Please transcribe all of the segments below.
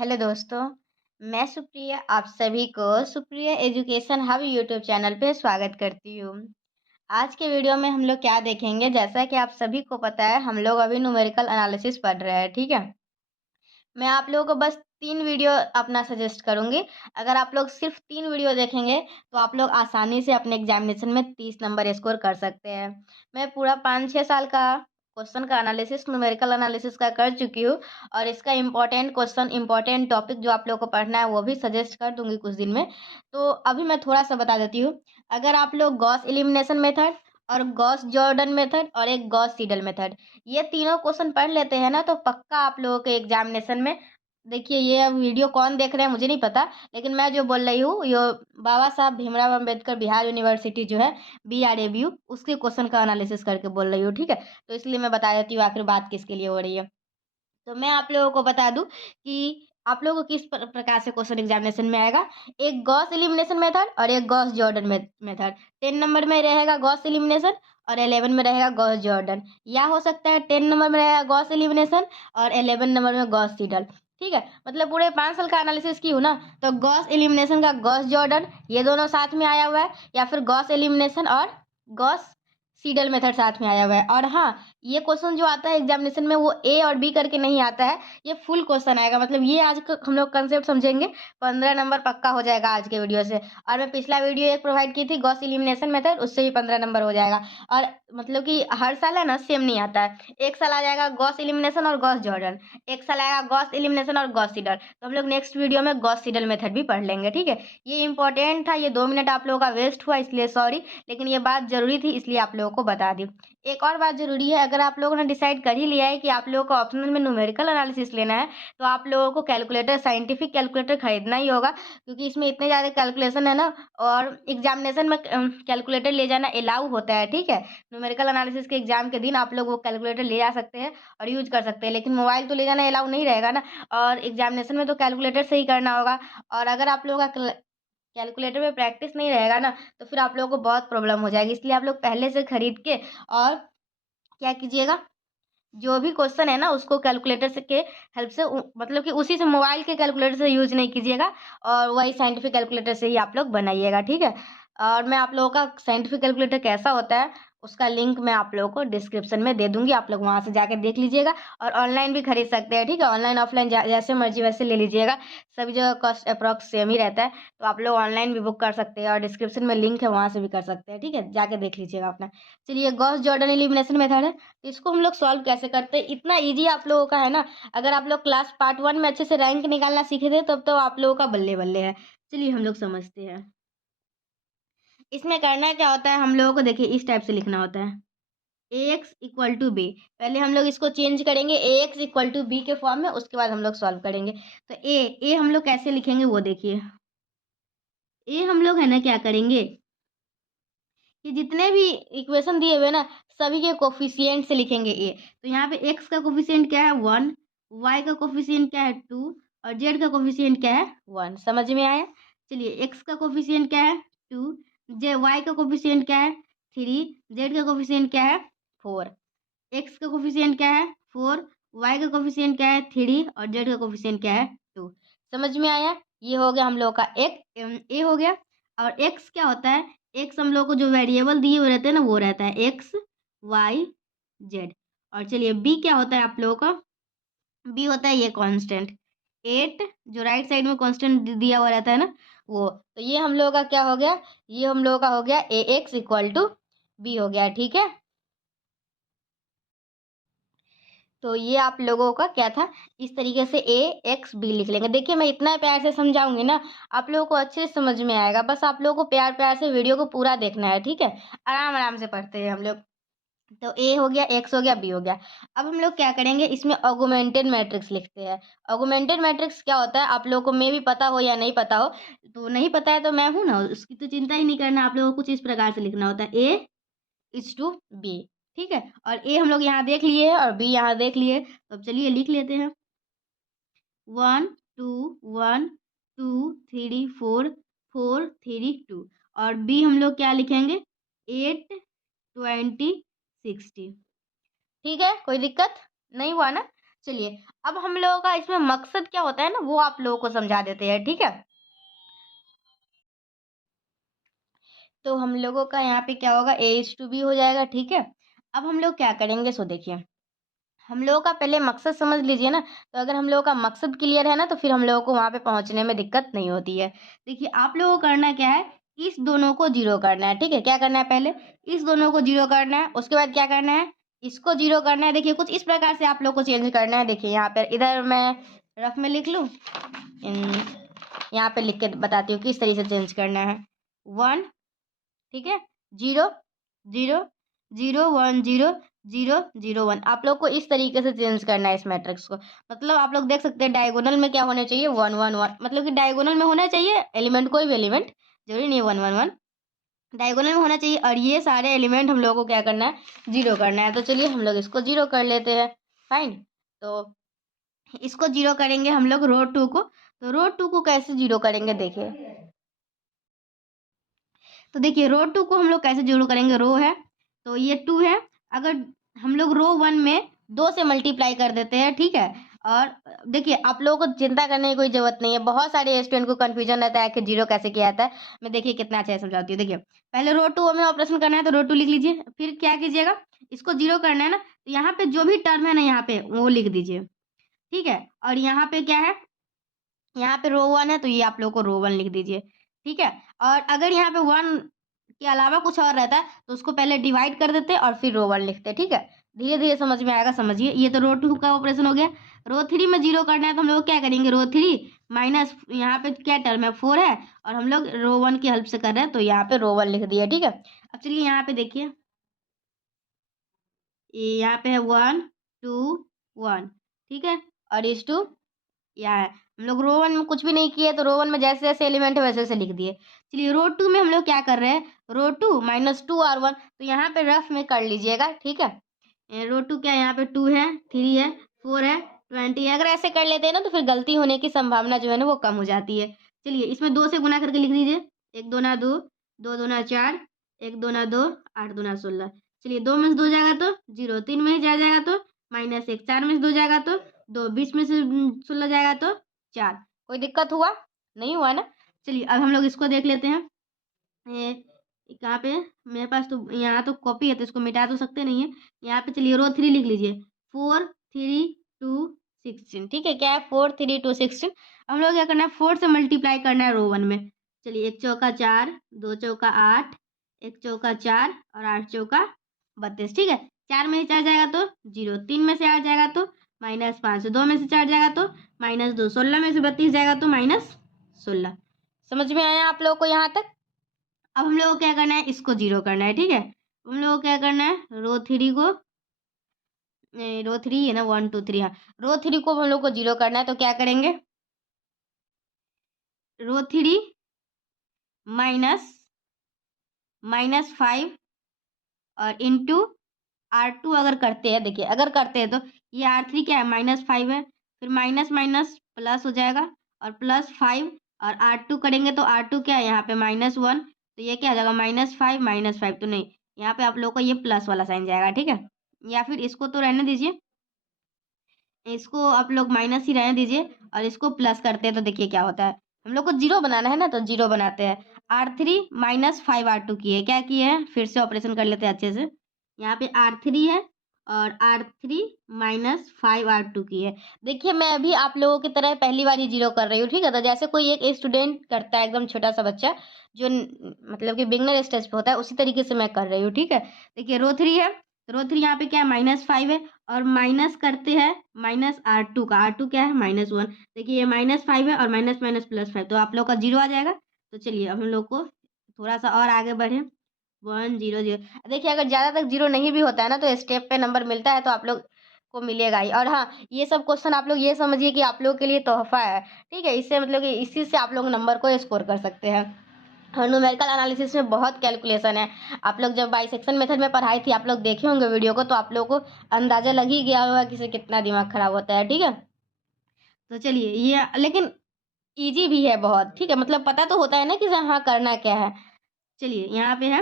Hello दोस्तों, मैं सुप्रिया आप सभी को Supriya education hub YouTube channel पे स्वागत करती हूँ। आज के वीडियो में हम लोग क्या देखेंगे, जैसा कि आप सभी को पता है हम लोग अभी न्यूमेरिकल एनालिसिस पढ़ रहे हैं, ठीक है। मैं आप लोगों को बस 3 वीडियो अपना सजेस्ट करूँगी। अगर आप लोग सिर्फ 3 वीडियो देखेंगे तो आप लोग आसानी से अपने एग्जामिनेशन में 30 नंबर स्कोर कर सकते हैं। मैं पूरा 5-6 साल का क्वेश्चन का एनालिसिस, न्यूमेरिकल एनालिसिस का कर चुकी हूँ और इसका इम्पोर्टेंट क्वेश्चन, इम्पोर्टेंट टॉपिक जो आप लोगों को पढ़ना है वो भी सजेस्ट कर दूँगी कुछ दिन में। तो अभी मैं थोड़ा-सा बता देती हूँ। अगर आप लोग गॉस एलिमिनेशन मेथड और गॉस जॉर्डन मेथड और एक गॉस सीडल मेथड, ये तीनों क्वेश्चन पढ़ लेते हैं ना, तो पक्का आप लोगों के एग्जामिनेशन में, देखिए ये वीडियो कौन देख रहे हैं मुझे नहीं पता, लेकिन मैं जो बोल रही हूँ यो बाबा साहब भीमराव अंबेडकर बिहार यूनिवर्सिटी जो है BRABU, उसके क्वेश्चन का एनालिसिस करके बोल रही हूँ, ठीक है। तो इसलिए मैं बता देती हूँ आखिर बात किसके लिए हो रही है। तो मैं आप लोगों को बता दूं कि आप लोगों को किस प्रकार से क्वेश्चन एग्जामिनेशन में आएगा। एक गॉस एलिमिनेशन मेथड और एक गॉस जॉर्डन मेथड। 10 नंबर में रहेगा गॉस एलिमिनेशन और 11 में रहेगा गॉस जॉर्डन, या हो सकता है 10 नंबर में रहेगा गॉस एलिमिनेशन और 11 नंबर में गॉस सीडल, ठीक है। मतलब पूरे 5 साल का एनालिसिस की हूँ ना, तो गॉस एलिमिनेशन का गॉस जॉर्डन ये दोनों साथ में आया हुआ है, या फिर गॉस एलिमिनेशन और गॉस सीडल मेथड साथ में आया हुआ है। और हाँ, ये क्वेश्चन जो आता है एग्जामिनेशन में वो ए और बी करके नहीं आता है, ये फुल क्वेश्चन आएगा। मतलब ये आज हम लोग कंसेप्ट समझेंगे, 15 नंबर पक्का हो जाएगा आज के वीडियो से। और मैं पिछला वीडियो एक प्रोवाइड की थी गॉस एलिमिनेशन मेथड, उससे भी 15 नंबर हो जाएगा। और मतलब कि हर साल है ना सेम नहीं आता है, एक साल आ जाएगा गॉस एलिमिनेशन और गॉस जॉर्डन, एक साल आएगा गॉस एलिमिनेशन और गॉस सीडल। तो हम लोग नेक्स्ट वीडियो में गॉस सीडल मेथड भी पढ़ लेंगे, ठीक है। ये इंपॉर्टेंट था, ये 2 मिनट आप लोगों का वेस्ट हुआ इसलिए सॉरी, लेकिन ये बात जरूरी थी इसलिए आप लोगों को बता दी। एक और बात ज़रूरी है, अगर आप लोगों ने डिसाइड कर ही लिया है कि आप लोगों को ऑप्शनल में न्यूमेरिकल एनालिसिस लेना है, तो आप लोगों को कैलकुलेटर, साइंटिफिक कैलकुलेटर खरीदना ही होगा, क्योंकि इसमें इतने ज़्यादा कैलकुलेशन है ना। और एग्जामिनेशन में कैलकुलेटर ले जाना अलाउ होता है, ठीक है। न्यूमेरिकल एनालिसिस के एग्जाम के दिन आप लोग वो कैलकुलेटर ले जा सकते हैं और यूज कर सकते हैं, लेकिन मोबाइल तो ले जाना अलाउ नहीं रहेगा ना। और एग्जामिनेशन में तो कैलकुलेटर से ही करना होगा। और अगर आप लोगों का कैलकुलेटर में प्रैक्टिस नहीं रहेगा ना, तो फिर आप लोगों को बहुत प्रॉब्लम हो जाएगी। इसलिए आप लोग पहले से खरीद के और क्या कीजिएगा, जो भी क्वेश्चन है ना उसको कैलकुलेटर से के हेल्प से मतलब कि उसी से, मोबाइल के कैलकुलेटर से यूज नहीं कीजिएगा, और वही साइंटिफिक कैलकुलेटर से ही आप लोग बनाइएगा, ठीक है। और मैं आप लोगों का साइंटिफिक कैलकुलेटर कैसा होता है उसका लिंक मैं आप लोगों को डिस्क्रिप्शन में दे दूंगी, आप लोग वहां से जाके देख लीजिएगा। और ऑनलाइन भी खरीद सकते हैं, ठीक है। ऑनलाइन ऑफलाइन जैसे मर्जी वैसे ले लीजिएगा, सभी जगह कॉस्ट अप्रॉक्स सेम ही रहता है। तो आप लोग ऑनलाइन भी बुक कर सकते हैं और डिस्क्रिप्शन में लिंक है वहां से भी कर सकते हैं, ठीक है। जाके देख लीजिएगा अपना। चलिए, गॉस जॉर्डन एलिमिनेशन मेथड है, इसको हम लोग सॉल्व कैसे करते हैं, इतना इजी आप लोगों का है ना। अगर आप लोग क्लास पार्ट 1 में अच्छे से रैंक निकालना सीखे थे तब तो आप लोगों का बल्ले बल्ले है। चलिए हम लोग समझते हैं इसमें करना क्या होता है। हम लोगों को देखिए इस टाइप से लिखना होता है, ax इक्वल टू बी। पहले हम लोग इसको चेंज करेंगे ax इक्वल टू बी के फॉर्म में, उसके बाद हम लोग सॉल्व करेंगे। तो ए हम लोग कैसे लिखेंगे वो देखिए। ए हम लोग है ना क्या करेंगे कि जितने भी इक्वेशन दिए हुए ना सभी के कोफिशिएंट से लिखेंगे ए। तो यहाँ पे x का कोफिशिएंट क्या है 1, y का कोफिशिएंट क्या है 2 और z का कोफिशिएंट क्या है 1। समझ में आया। चलिए, x का कोफिशिएंट क्या है 2, y का कोफिशिएंट क्या है 3, z का कोफिशिएंट क्या है 4। x का कोफिशिएंट क्या है 4, y का कोफिशिएंट क्या है 3 और z का कोफिशिएंट क्या है 2। समझ में आया। ये हो गया हम लोग का एक ए हो गया। और x क्या होता है, x हम लोग को जो वेरिएबल दिए हुए रहते हैं ना वो रहता है x y z। और चलिए b क्या होता है आप लोगों का, b होता है ये कांस्टेंट 8, जो राइट साइड में कांस्टेंट दिया हुआ रहता है ना वो। तो ये हम लोगों का क्या हो गया, ये हम लोगों का हो गया ax इक्वल टू b हो गया, ठीक है। तो ये आप लोगों का क्या था, इस तरीके से ए एक्स बी लिख लेंगे। देखिए मैं इतना प्यार से समझाऊंगी ना, आप लोगों को अच्छे से समझ में आएगा। बस आप लोगों को प्यार प्यार से वीडियो को पूरा देखना है, ठीक है। आराम आराम से पढ़ते हैं हम लोग। तो ए हो गया, एक्स हो गया, बी हो गया। अब हम लोग क्या करेंगे, इसमें ऑगमेंटेड मैट्रिक्स लिखते हैं। ऑगमेंटेड मैट्रिक्स क्या होता है आप लोगों को मे भी पता हो या नहीं पता हो, तो नहीं पता है तो मैं हूं ना, उसकी तो चिंता ही नहीं करना। आप लोगों को कुछ इस प्रकार से लिखना होता है ए इज टू बी, ठीक है। और ए हम लोग यहाँ देख लिए और बी यहाँ देख लिए, तो अब चलिए लिख लेते हैं 1 2 1 2 3 4 4 3 2। और बी हम लोग क्या लिखेंगे 8 20 60। ठीक है, कोई दिक्कत नहीं हुआ ना। चलिए, अब हम लोगों का इसमें मकसद क्या होता है ना, वो आप लोगों को समझा देते हैं, ठीक है? तो हम लोगों का यहाँ पे क्या होगा, A/B हो जाएगा, ठीक है? अब हम लोग क्या करेंगे, सो देखिए, हम लोगों का पहले मकसद समझ लीजिए ना, तो अगर हम लोगों का मकसद क्लियर है ना, तो फिर हम लोगों को वहाँ पे पहुँचने में दिक्कत नहीं होती है। देखिए, आप लोगों को करना क्या है, इस दोनों को 0 करना है, ठीक है? क्या करना है पहले? इस दोनों को 0 करना है, उसके बाद क्या करना है? इसको 0 करना है। देखिए, कुछ इस प्रकार से आप लोग को चेंज करना है। देखिए, यहाँ पर इधर मैं रफ में लिख लूँ, यहाँ पे लिख के बताती हूँ किस तरीके से चेंज करना है। 1, ठीक है? 0, 0, 0, 1, 0, 0, 0, 1, आप लोग को इस तरीके से चेंज करना है इस मैट्रिक्स को। मतलब आप लोग देख सकते हैं डायगोनल में क्या होने चाहिए, 1, 1, 1, मतलब कि डायगोनल में होना चाहिए एलिमेंट, कोई भी एलिमेंट, जरूरी नहीं है 1, 1, 1, डायगोनल में होना चाहिए। और ये सारे एलिमेंट हम लोगों को क्या करना है, 0 करना है। तो चलिए हम लोग इसको 0 कर लेते हैं। फाइन। तो इसको 0 करेंगे हम लोग रो 2 को। तो रो 2 को कैसे 0 करेंगे, देखिए। तो देखिए, रो 2 को हम लोग कैसे 0 करेंगे, रो है तो ये 2 है, अगर हम लोग रो 1 में 2 से मल्टीप्लाई कर देते हैं, ठीक है? और देखिए, आप लोगों को चिंता करने की कोई ज़रूरत नहीं है। बहुत सारे स्टूडेंट को कन्फ्यूजन रहता है कि 0 कैसे किया जाता है। मैं देखिए कितना अच्छा से समझाती हूँ। देखिए, पहले रो 2 में ऑपरेशन करना है, तो रो 2 लिख लीजिए। फिर क्या कीजिएगा, इसको 0 करना है ना, तो यहाँ पे जो भी टर्म है ना, यहाँ पे वो लिख दीजिए, ठीक है? और यहाँ पे क्या है, यहाँ पे रो 1 है, तो ये आप लोग को रो 1 लिख दीजिए, ठीक है? और अगर यहाँ पे 1 के अलावा कुछ और रहता है, तो उसको पहले डिवाइड कर देते और फिर रो 1 लिखते, ठीक है? धीरे-धीरे समझ में आएगा, समझिए। ये तो रो 2 का ऑपरेशन हो गया। रो 3 में 0 करना है, तो हम लोग क्या करेंगे, रो 3 माइनस यहाँ पे क्या टर्म है, 4 है, और हम लोग रो 1 की हेल्प से कर रहे हैं, तो यहाँ पे रो 1 लिख दिया, ठीक है? अब चलिए यहाँ पे देखिए, ये यहाँ पे है 1, 2, 1, ठीक है? और इस 2 यहाँ है। हम लोग रो 1 में कुछ भी नहीं किए, तो रो 1 में जैसे-जैसे एलिमेंट है वैसे-वैसे लिख दिए। चलिए, रो 2 में हम लोग क्या कर रहे हैं, रो 2 माइनस 2 और 1, तो यहाँ पे रफ में कर लीजिएगा, ठीक है? रो 2 क्या है, यहाँ पे 2 है, 3 है, 4 है, 20 है। अगर ऐसे कर लेते हैं ना, तो फिर गलती होने की संभावना जो है ना, वो कम हो जाती है। चलिए, इसमें 2 से गुना करके लिख दीजिए। 1 दूना 2, 2 दूना 4, 1 दूना 2, 8 दूना 16। चलिए, 2 में से 2 जाएगा तो 0, 3 में से जाएगा तो -1, 4 में से 2 जाएगा तो 2, 20 में से 16 जाएगा तो 4। कोई दिक्कत हुआ? नहीं हुआ ना? चलिए, अब हम लोग इसको देख लेते हैं। कहाँ पे, मेरे पास तो यहाँ तो कॉपी है, तो इसको मिटा तो सकते नहीं है। यहाँ पे चलिए रो 3 लिख लीजिए, 4, 3, 2, 16, ठीक है? क्या है, 4, 3, 2, 16। हम लोग क्या करना है, 4 से मल्टीप्लाई करना है रो 1 में। चलिए, 1 चौका 4, 2 चौका 8, 1 चौका 4 और 8 चौका 32, ठीक है? 4 में से 4 जाएगा तो 0, 3 में से 8 जाएगा तो -5, 2 में से 4 जाएगा तो -2, 16 में से 32 जाएगा तो -16। समझ में आया आप लोगों को यहाँ तक? अब हम लोग को क्या करना है, इसको 0 करना है, ठीक है? हम लोग को क्या करना है, रो 3 को, रो 3 है ना, 1, 2, 3, हाँ, रो 3 को हम लोग को 0 करना है, तो क्या करेंगे, रो 3 माइनस -5 और इंटू R2 अगर करते हैं, देखिए अगर करते हैं, तो ये R3 क्या है, -5 है, फिर माइनस माइनस प्लस हो जाएगा, और +5 और R2 करेंगे, तो R2 क्या है, यहाँ पे -1, तो ये क्या आ जाएगा, -5, तो नहीं, यहाँ पे आप लोग को ये प्लस वाला साइन जाएगा, ठीक है? या फिर इसको तो रहने दीजिए, इसको आप लोग माइनस ही रहने दीजिए, और इसको प्लस करते हैं, तो देखिए क्या होता है। हम लोग को 0 बनाना है ना, तो 0 बनाते हैं। R3 -5 R2 किए, क्या किए हैं, फिर से ऑपरेशन कर लेते हैं अच्छे से। यहाँ पे R3 है और R3 -5 R2 की है। देखिए, मैं अभी आप लोगों की तरह पहली बार ही 0 कर रही हूँ, ठीक है? तो जैसे कोई एक स्टूडेंट करता है, एकदम छोटा-सा बच्चा, जो मतलब कि बिगिनर स्टेज पे होता है, उसी तरीके से मैं कर रही हूँ, ठीक है? देखिए, रो 3 है, रो 3 यहाँ पे क्या है, -5 है, और माइनस करते हैं -R2 का, R2 क्या है, -1। देखिए, ये -5 है और माइनस माइनस +5, तो आप लोग का 0 आ जाएगा। तो चलिए, अब हम लोग को थोड़ा-सा और आगे बढ़ें। 1, 0, 0, देखिए अगर ज़्यादा तक 0 नहीं भी होता है ना, तो स्टेप पे नंबर मिलता है, तो आप लोग को मिलेगा ही। और हाँ, ये सब क्वेश्चन आप लोग ये समझिए कि आप लोगों के लिए तोहफ़ा है, ठीक है? इससे मतलब कि इसी से आप लोग नंबर को स्कोर कर सकते हैं। और न्यूमेरिकल एनालिसिस में बहुत कैलकुलेशन है। आप लोग जब बाइसेक्शन मेथड में पढ़ाई थी, आप लोग देखे होंगे वीडियो को, तो आप लोगों को अंदाज़ा लग ही गया होगा कि इसे कितना दिमाग खराब होता है, ठीक है? तो चलिए, ये लेकिन ईज़ी भी है बहुत, ठीक है? मतलब पता तो होता है ना कि हाँ, करना क्या है। चलिए, यहाँ पे है,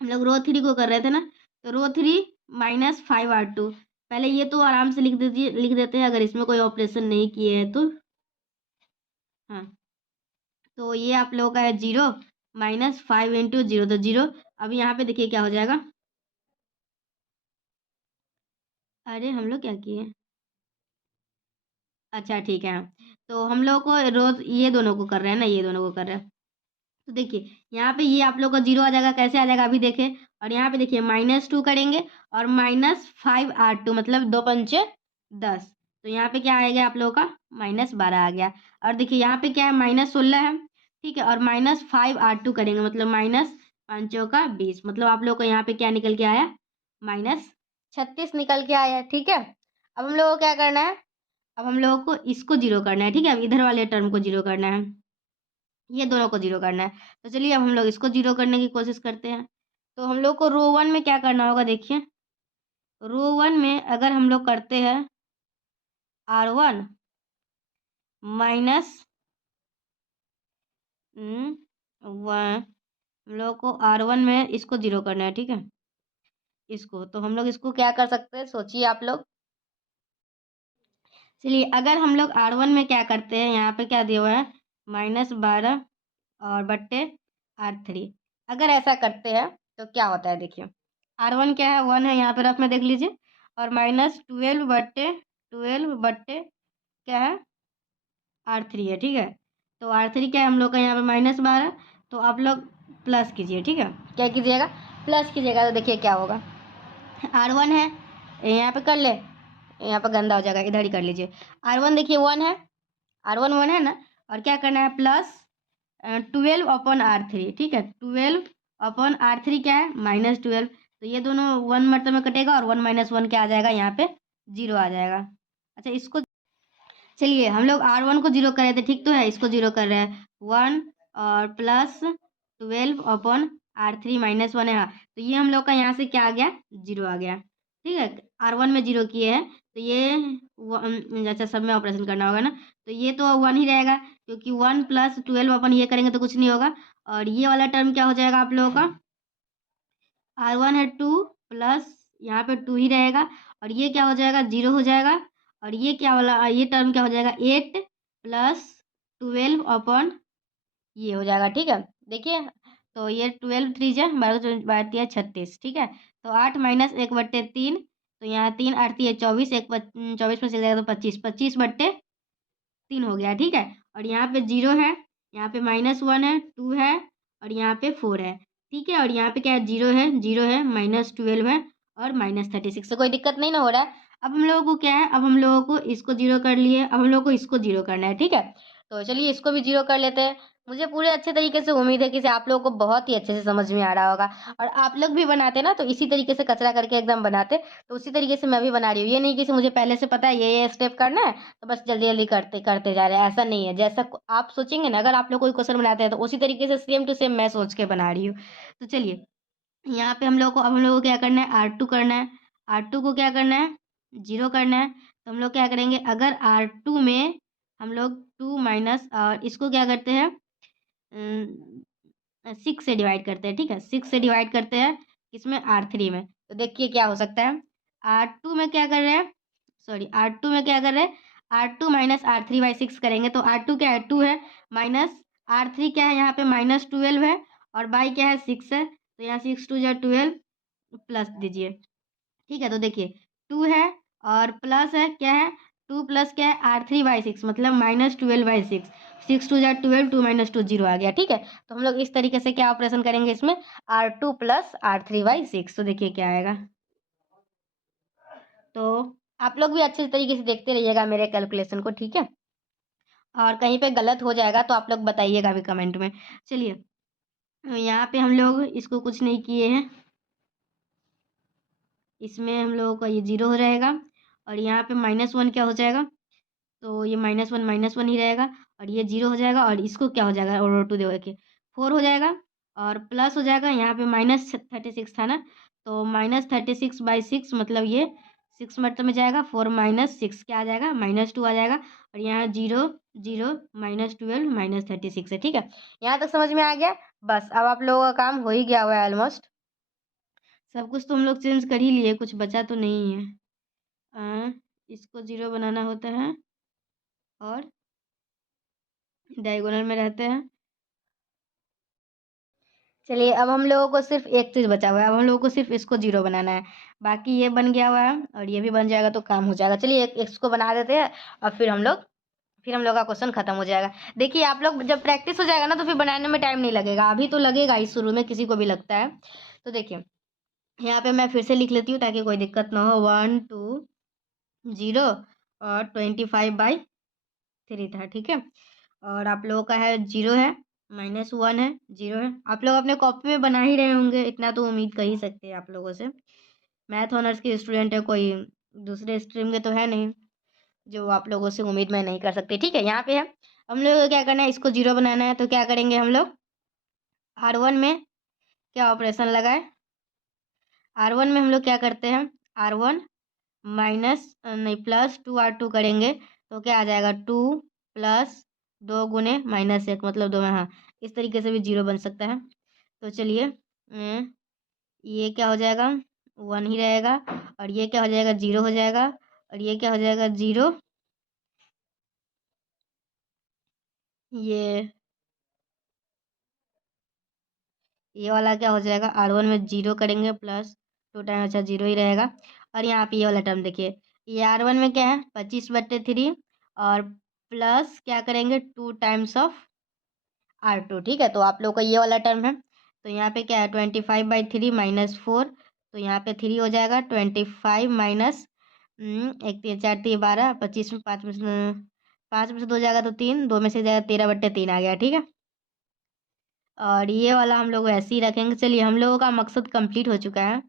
हम लोग रो 3 को कर रहे थे ना, तो रो 3 -5 R2, पहले ये तो आराम से लिख देते हैं अगर इसमें कोई ऑपरेशन नहीं किए हैं तो। हाँ, तो ये आप लोगों का है 0 माइनस 5 इंटू 0, तो 0। अब यहाँ पे देखिए क्या हो जाएगा। अरे हम लोग क्या किए, अच्छा ठीक है। तो हम लोग को रोज ये दोनों को कर रहे हैं ना, ये दोनों को कर रहे हैं। तो देखिए यहाँ पे ये आप लोग का 0 आ जाएगा, कैसे आ जाएगा अभी देखें। और यहाँ पे देखिए -2 करेंगे और -5 R2 मतलब 2 पंचे 10। तो यहाँ पे क्या आएगा आप लोगों का -12 आ गया। और देखिए यहाँ पे क्या है -16 है, ठीक है। और -5 R2 करेंगे मतलब -5 का 20, मतलब आप लोग को यहाँ पे क्या निकल के आया, -36 निकल के आया, ठीक है। अब हम लोग को क्या करना है, अब हम लोगों को इसको 0 करना है, ठीक है। अब इधर वाले टर्म को 0 करना है, ये दोनों को 0 करना है। तो चलिए अब हम लोग इसको 0 करने की कोशिश करते हैं। तो हम लोग को रो 1 में क्या करना होगा, देखिए रो 1 में अगर हम लोग करते हैं R1 माइनस 1, हम लोग को R1 में इसको 0 करना है, ठीक है। इसको तो हम लोग इसको क्या कर सकते हैं, सोचिए आप लोग। चलिए अगर हम लोग R1 में क्या करते हैं, यहाँ पे क्या दिया हुआ है -12 और बट्टे R3, अगर ऐसा करते हैं तो क्या होता है देखिए। R1 क्या है, 1 है, यहाँ पे रफ में देख लीजिए। और -12 बट्टे क्या है, R3 है, ठीक है। तो R3 क्या है हम लोग का यहाँ पे -12, तो आप लोग प्लस कीजिए, ठीक है। क्या कीजिएगा, प्लस कीजिएगा। तो देखिए क्या होगा, R1 है, यहाँ पे कर ले, यहाँ पे गंदा हो जाएगा, इधर ही कर लीजिए। R1 देखिए 1 है, R1 1 है ना। और क्या करना है, प्लस 12/R3, ठीक है। 12/R3 क्या है, -12। तो ये दोनों 1 मतलब में कटेगा और 1 - 1 क्या आ जाएगा, यहाँ पे 0 आ जाएगा। अच्छा इसको चलिए हम लोग R1 को 0 कर रहे थे, ठीक तो है। इसको 0 कर रहे हैं 1 और प्लस 12/R3 -1 है, हाँ। तो ये हम लोग का यहाँ से क्या आ गया, 0 आ गया, ठीक है। R1 में 0 किए हैं तो ये अच्छा सब में ऑपरेशन करना होगा ना। तो ये तो 1 ही रहेगा, क्योंकि 1 + 12 अपन ये करेंगे तो कुछ नहीं होगा। और ये वाला टर्म क्या हो जाएगा आप लोगों का, R1 है 2 प्लस यहाँ पे 2 ही रहेगा। और ये क्या हो जाएगा, 0 हो जाएगा। और ये क्या वाला, ये टर्म क्या हो जाएगा, 8 + 12 ये हो जाएगा, ठीक है। देखिए तो ये 12 3 जा 12 12 36, ठीक है। तो 8 - 1/3, तो यहाँ 3 8 3 24, 24 में चल जाएगा तो 25, 25/3 हो गया, ठीक है। और यहाँ पे 0 है, यहाँ पे -1 है, 2 है और यहाँ पे 4 है, ठीक है। और यहाँ पे क्या है, 0 है, 0 है, -12 है और -36, से कोई दिक्कत नहीं ना हो रहा है। अब हम लोगों को क्या है, अब हम लोगों को इसको 0 कर लिए, अब हम लोग को इसको 0 करना है, ठीक है। तो चलिए इसको भी 0 कर लेते हैं। मुझे पूरे अच्छे तरीके से उम्मीद है कि इसे आप लोगों को बहुत ही अच्छे से समझ में आ रहा होगा। और आप लोग भी बनाते ना तो इसी तरीके से कचरा करके एकदम बनाते, तो उसी तरीके से मैं भी बना रही हूँ। ये नहीं कि मुझे पहले से पता है ये स्टेप करना है तो बस जल्दी जल्दी करते करते जा रहे हैं, ऐसा नहीं है। जैसा आप सोचेंगे ना, अगर आप लोग कोई क्वेश्चन बनाते हैं तो उसी तरीके से सेम टू सेम मैं सोच के बना रही हूँ। तो चलिए यहाँ पे हम लोग को क्या करना है, R2 करना है। R2 को क्या करना है, 0 करना है। तो हम लोग क्या करेंगे, अगर R2 में हम लोग 2 माइनस और इसको क्या करते हैं 6 से डिवाइड करते हैं, ठीक है। 6 से डिवाइड करते हैं इसमें R3 में, तो देखिए क्या हो सकता है। R2 में क्या कर रहे हैं, सॉरी R2 में क्या कर रहे हैं, R2 - R3/6 करेंगे। तो R2 क्या है, 2 है, माइनस R3 क्या है, यहाँ पे -12 है और बाई क्या है 6 है। तो यहाँ 6 2 जा 12 प्लस दीजिए, ठीक है। तो देखिए 2 है और प्लस है क्या है, 2 प्लस क्या है R3/6 मतलब -12/6, 6 2 जा 12, 2 - 2 0 आ गया, ठीक है। तो हम लोग इस तरीके से क्या ऑपरेशन करेंगे इसमें, R2 + R3/6। तो देखिए क्या आएगा। तो आप लोग भी अच्छे तरीके से देखते रहिएगा मेरे कैलकुलेशन को, ठीक है। और कहीं पे गलत हो जाएगा तो आप लोग बताइएगा भी कमेंट में। चलिए यहाँ पे हम लोग इसको कुछ नहीं किए हैं, इसमें हम लोगों का ये 0 हो जाएगा। और यहाँ पे -1 क्या हो जाएगा, तो ये -1 ही रहेगा। और ये 0 हो जाएगा और इसको क्या हो जाएगा, और 2 देखिए 4 हो जाएगा और प्लस हो जाएगा। यहाँ पे -36 था ना, तो -36/6 मतलब ये 6 मतलब में जाएगा, 4 - 6 क्या आ जाएगा, -2 आ जाएगा। और यहाँ 0 0 -12 -36 है, ठीक है। यहाँ तक समझ में आ गया। बस अब आप लोगों का काम हो ही गया हुआ है ऑलमोस्ट। सब कुछ तो हम लोग चेंज कर ही लिए, कुछ बचा तो नहीं है। इसको 0 बनाना होता है और डायगोनल में रहते हैं। चलिए अब हम लोगों को सिर्फ एक चीज़ बचा हुआ है, अब हम लोगों को सिर्फ इसको 0 बनाना है। बाकी ये बन गया हुआ है और ये भी बन जाएगा तो काम हो जाएगा। चलिए एक इसको बना देते हैं और फिर हम लोग का क्वेश्चन खत्म हो जाएगा। देखिए आप लोग जब प्रैक्टिस हो जाएगा ना तो फिर बनाने में टाइम नहीं लगेगा, अभी तो लगेगा ही, शुरू में किसी को भी लगता है। तो देखिए यहाँ पे मैं फिर से लिख लेती हूँ ताकि कोई दिक्कत ना हो। 1 2 0 और 25/3 था, ठीक है। और आप लोगों का है 0 है, -1 है, 0 है। आप लोग अपने कॉपी में बना ही रहे होंगे, इतना तो उम्मीद कर ही सकते हैं आप लोगों से। मैथ ऑनर्स के स्टूडेंट है, कोई दूसरे स्ट्रीम के तो है नहीं जो आप लोगों से उम्मीद मैं नहीं कर सकती, ठीक है। यहाँ पे है हम लोग को क्या करना है, इसको 0 बनाना है। तो क्या करेंगे हम लोग, R1 में क्या ऑपरेशन लगाए, R1 में हम लोग क्या करते हैं, R1 माइनस नहीं +2R2 करेंगे तो क्या आ जाएगा, 2 + 2 गुने -1 मतलब 2 में, हाँ इस तरीके से भी 0 बन सकता है। तो चलिए ये क्या हो जाएगा, 1 ही रहेगा और ये क्या हो जाएगा, 0 हो जाएगा और ये क्या हो जाएगा, 0। ये वाला क्या हो जाएगा, R1 में 0 करेंगे प्लस 2 टाइम, अच्छा 0 ही रहेगा। और यहाँ पे ये वाला टर्म देखिए, ये R1 में क्या है 25/3 और प्लस क्या करेंगे 2 टाइम्स ऑफ R2, ठीक है। तो आप लोग का ये वाला टर्म है। तो यहाँ पे क्या है 25/3 -4, तो यहाँ पे 3 हो जाएगा। 25 माइनस 1 3 4 3 12, 25 में 5 में से 5 में से 2 जाएगा तो 3, 2 में से जाएगा 13/3 आ गया, ठीक है। और ये वाला हम लोग ऐसे ही रखेंगे। चलिए हम लोगों का मकसद कंप्लीट हो चुका है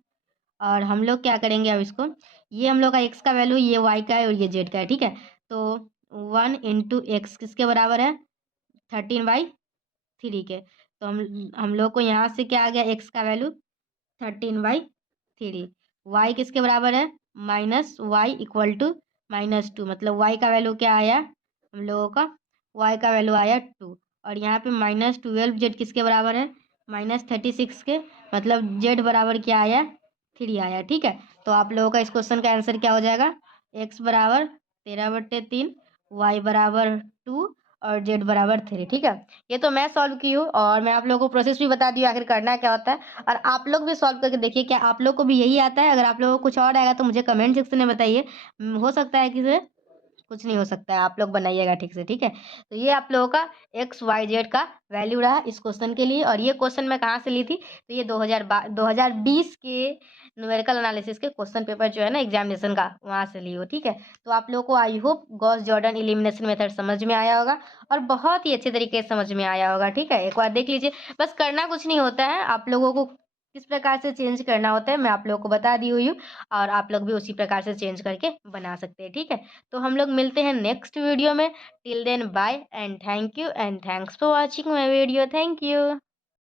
और हम लोग क्या करेंगे अब इसको, ये हम लोग का एक्स का वैल्यू, ये वाई का है और ये जेड का है, ठीक है। तो 1 इंटू एक्स किसके बराबर है, 13/3 के। तो हम लोग को यहाँ से क्या आ गया, एक्स का वैल्यू 13/3। वाई किसके बराबर है, -y = -2, मतलब वाई का वैल्यू क्या आया हम लोगों का, वाई का वैल्यू आया 2। और यहाँ पे -12 जेड किसके बराबर है, -36 के, मतलब जेड बराबर क्या आया, 3 आया, ठीक है। तो आप लोगों का इस क्वेश्चन का आंसर क्या हो जाएगा, एक्स बराबर 13/3, वाई बराबर 2 और जेड बराबर 3, ठीक है। ये तो मैं सॉल्व की हूँ और मैं आप लोगों को प्रोसेस भी बता दी हूँ आखिर करना क्या होता है। और आप लोग भी सॉल्व करके देखिए, क्या आप लोग को भी यही आता है। अगर आप लोगों को कुछ और आएगा तो मुझे कमेंट सेक्शन में बताइए, हो सकता है कि से कुछ नहीं हो सकता है, आप लोग बनाइएगा ठीक से, ठीक है। तो ये आप लोगों का XYZ का वैल्यू रहा इस क्वेश्चन के लिए। और ये क्वेश्चन मैं कहाँ से ली थी, तो ये 2020 के न्यूमेरिकल एनालिसिस के क्वेश्चन पेपर जो है ना एग्जामिनेशन का, वहाँ से ली हो, ठीक है। तो आप लोगों को I hope Gauss Jordan elimination method समझ में आया होगा और बहुत ही अच्छे तरीके से समझ में आया होगा, ठीक है। एक बार देख लीजिए, बस करना कुछ नहीं होता है, आप लोगों को किस प्रकार से चेंज करना होता है मैं आप लोगों को बता दी हुई हूँ और आप लोग भी उसी प्रकार से चेंज करके बना सकते हैं, ठीक है। तो हम लोग मिलते हैं नेक्स्ट वीडियो में। Till then bye and thank you and thanks for watching my video, thank you.